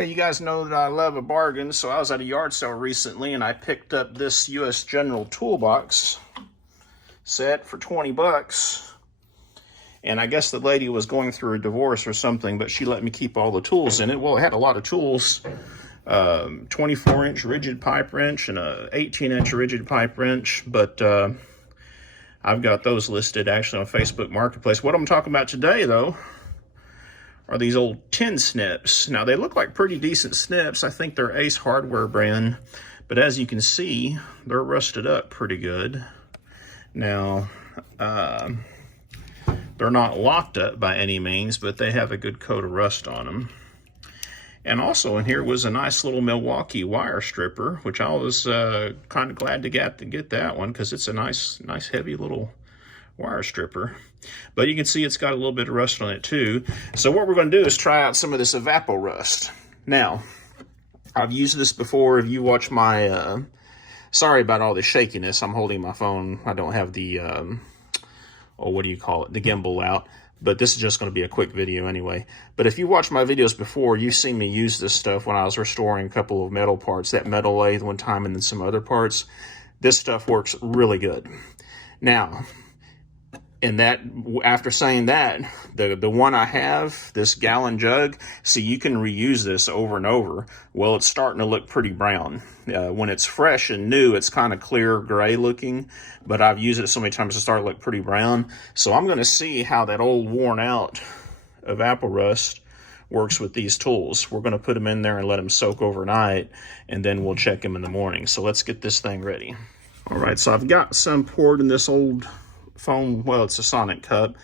Okay, you guys know that I love a bargain, so I was at a yard sale recently and I picked up this US General toolbox set for 20 bucks. And I guess the lady was going through a divorce or something, but she let me keep all the tools in it. Well, it had a lot of tools, 24-inch rigid pipe wrench and a 18-inch rigid pipe wrench, but I've got those listed actually on Facebook Marketplace. What I'm talking about today, though, are these old tin snips. Now, they look like pretty decent snips. I think they're Ace Hardware brand, but as you can see, they're rusted up pretty good. Now, they're not locked up by any means, but they have a good coat of rust on them. And also in here was a nice little Milwaukee wire stripper, which I was kind of glad to get that one because it's a nice heavy little wire stripper. But you can see it's got a little bit of rust on it too. So what we're going to do is try out some of this Evaporust. Now, I've used this before. If you watch my, sorry about all the shakiness. I'm holding my phone. I don't have the, what do you call it? The gimbal out. But this is just going to be a quick video anyway. But if you watch my videos before, you've seen me use this stuff when I was restoring a couple of metal parts, that metal lathe one time and then some other parts. This stuff works really good. Now, and that, after saying that, the one I have, this gallon jug, see, you can reuse this over and over. Well, it's starting to look pretty brown. When it's fresh and new, it's kind of clear gray looking, but I've used it so many times to start to look pretty brown. So I'm going to see how that old worn out Evaporust works with these tools. We're going to put them in there and let them soak overnight, and then we'll check them in the morning. So let's get this thing ready. All right, so I've got some poured in this old foam, well, it's a Sonic cup.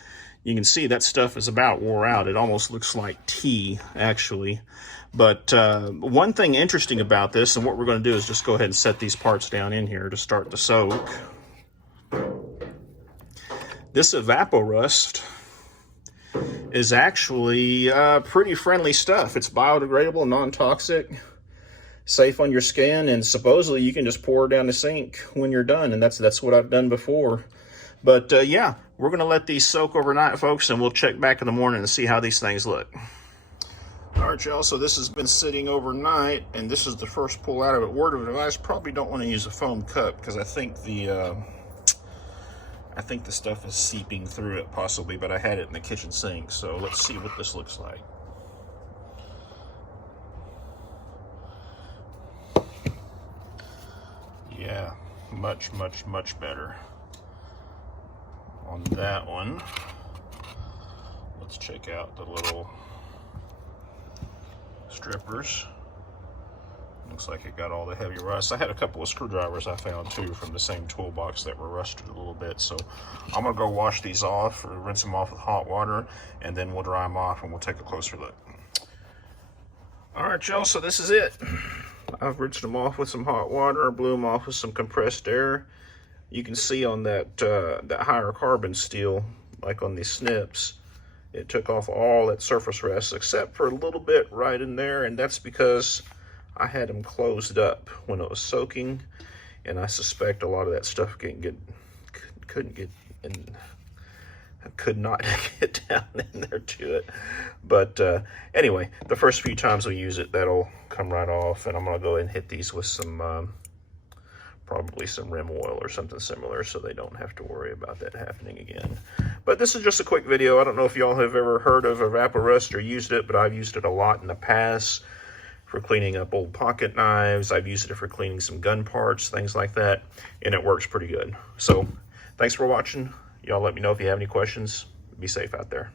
You can see that stuff is about wore out. It almost looks like tea, actually. But one thing interesting about this, and what we're going to do is just go ahead and set these parts down in here to start the soak. This Evaporust is actually pretty friendly stuff. It's biodegradable, non-toxic, safe on your skin, and supposedly you can just pour it down the sink when you're done, and that's what I've done before. But yeah, we're going to let these soak overnight, folks, and we'll check back in the morning and see how these things look. All right, y'all, so this has been sitting overnight, and this is the first pull out of it. Word of advice, probably don't want to use a foam cup because I think the stuff is seeping through it possibly, but I had it in the kitchen sink, so let's see what this looks like. Yeah, much better on that one. Let's check out the little strippers. Looks like it got all the heavy rust. I had a couple of screwdrivers I found too from the same toolbox that were rusted a little bit. So I'm gonna go wash these off, or rinse them off with hot water, and then we'll dry them off and we'll take a closer look. All right, y'all, so this is it. I've rinsed them off with some hot water, blew them off with some compressed air. You can see on that that higher carbon steel, like on these snips, it took off all that surface rust except for a little bit right in there, and that's because I had them closed up when it was soaking, and I suspect a lot of that stuff could not get down in there to it. But anyway, the first few times we use it, that'll come right off, and I'm gonna go ahead and hit these with some probably some rim oil or something similar, so they don't have to worry about that happening again. But this is just a quick video. I don't know if y'all have ever heard of Evaporust or used it, but I've used it a lot in the past for cleaning up old pocket knives. I've used it for cleaning some gun parts, things like that, and it works pretty good. So thanks for watching. Y'all let me know if you have any questions. Be safe out there.